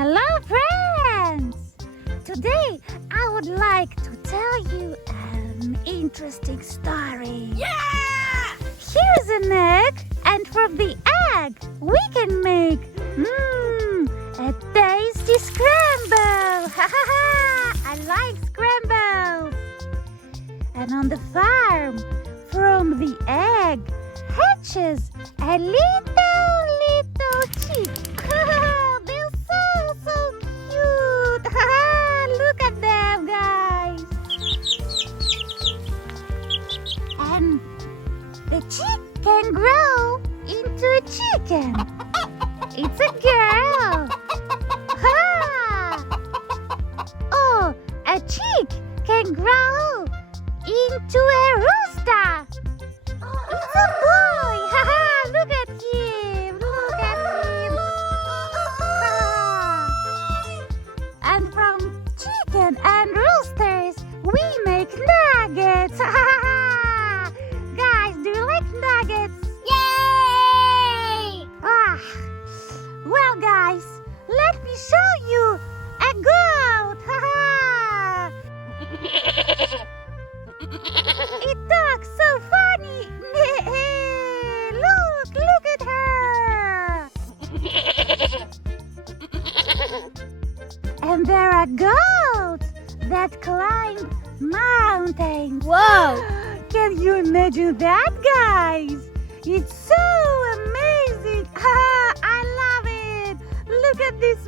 Hello, friends! Today, I would like to tell you an interesting story. Yeah! Here's an egg, and from the egg, we can make a tasty scramble. Ha ha ha! I like scrambles. And on the farm, from the egg, hatches a little chick. They're so cute. Look at them, guys. And the chick can grow into a chicken. It's a girl. Oh, a chick can grow into a rooster. It's a boy. Look at him. Look at him. And from chicken and roosters, we make nuggets. Guys, do you like nuggets? Yay! Well, guys, let me show you a goat. It talks so funny. Look at her. And there are goats that climb mountains. Whoa! Can you imagine that, guys? It's so amazing. I love it. Look at this